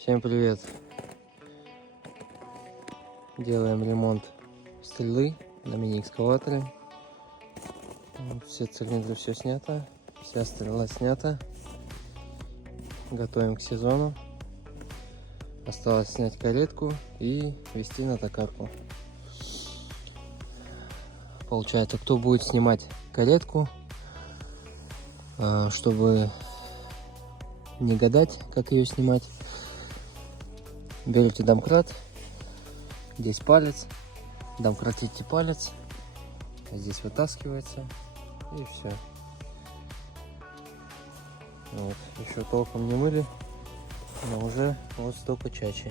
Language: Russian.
Всем привет! Делаем ремонт стрелы на мини-экскаваторе. Все цилиндры, все снято, вся стрела снята. Готовим к сезону. Осталось снять каретку и везти на токарку. Получается, кто будет снимать каретку, чтобы не гадать, как ее снимать, берете домкрат, здесь палец, домкратите палец, здесь вытаскивается и все. Вот. Еще толком не мыли, но уже вот столько чачи.